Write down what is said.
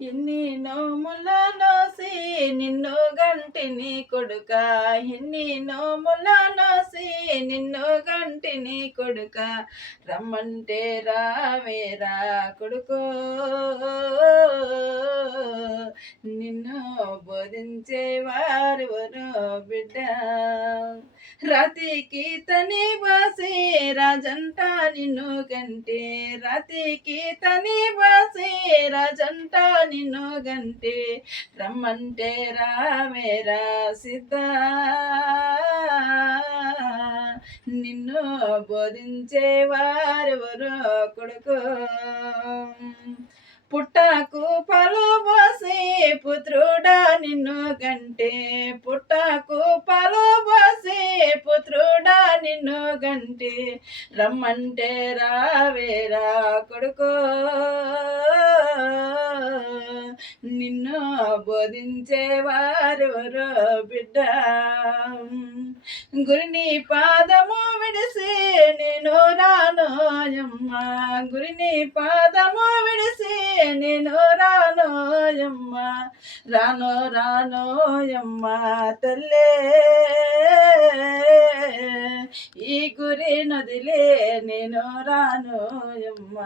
ఎన్ని నోముల నోసి నిన్ను గంటిని కొడుక, ఎన్ని నోముల నోసి నిన్ను గంటిని కొడుక, రమ్మంటే రావేరా కొడుకో, నిన్ను బోధించేవారెవరో బిడ్డ. రాతికి తని బాసి రాజంట నిన్ను గంటే, రాతికి తని బాసి రాజంట నిన్ను గంటే, రమ్మంటే రావేరా సిద్ధ, నిన్ను బోధించేవారెవరో కొడుకో. పుట్టకు పాలు పోసి పుత్రుడా నిన్ను గంటే, పుట్టకు పాలు పోసి పుత్రుడా నిన్ను గంటే, రమ్మంటే రావేరా కొడుకో, నిన్ను బోధించేవారెవరో బిడ్డ. గురిని పాదము విడిసి నేను రానోయమ్మ, గురిని పాదము విడిసి నేను రానోయమ్మ, రానోయమ్మ తల్లే, ఈ గురి నదిలే నేను రానోయమ్మ.